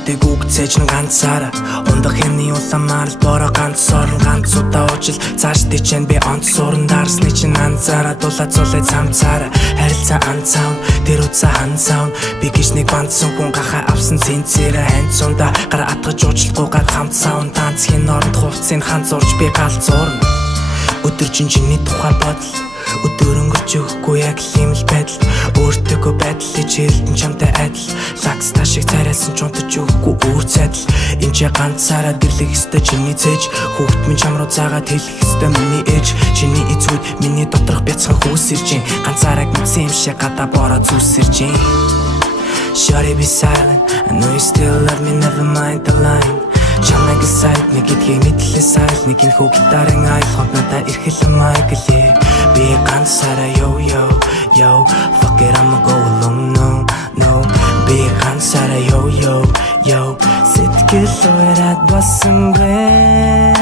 мэддэг үг цээж нь ганцаараа ундах хэний уламаар л бороо ганц орн ганц удаа ужил цааш тийчэн би онц суран дарсны чинь анзаараа дулаад зулээ цамцаараа харилцаа анцаав тэр уцаа ханцаав би гэж нэг бандсан хүн гахаа авсан цэнцээрээ ханцунда гар атгаж уучлахгүйгээр хамт саун танцхийн оронд хувцсыг ханцуурч би галзуурна өдөр чиний тухай бодол өдөр өнгөрч өгөхгүй яг ийм л байдал өөртөөгөө байдлыг чийлдэн чамтай адил лагс ташиг царайсан ч унтаж өгөхгүй үр цадал энэ ч ганцаараа дэрлэх ёстой чиний цээж хүүхэд минь чам руу заагаад хэлэх ёстой миний ээж чиний эцүүд миний доторх бяцхан хүүсэрж гин ганцаараа гинсэн юм шиг гадаа бороо зүсэрж гин Shorty be silent I know you still love me never mind the line Чамайг сайд нэг гэдгийг мэдлээ сайл нэг энэ хүү гитарын айлханд надаа ирхэлэн майглээ би ганцаараа yo fuck it I'ma go alone no би ганцаараа yo сэтгэл уураад басангүй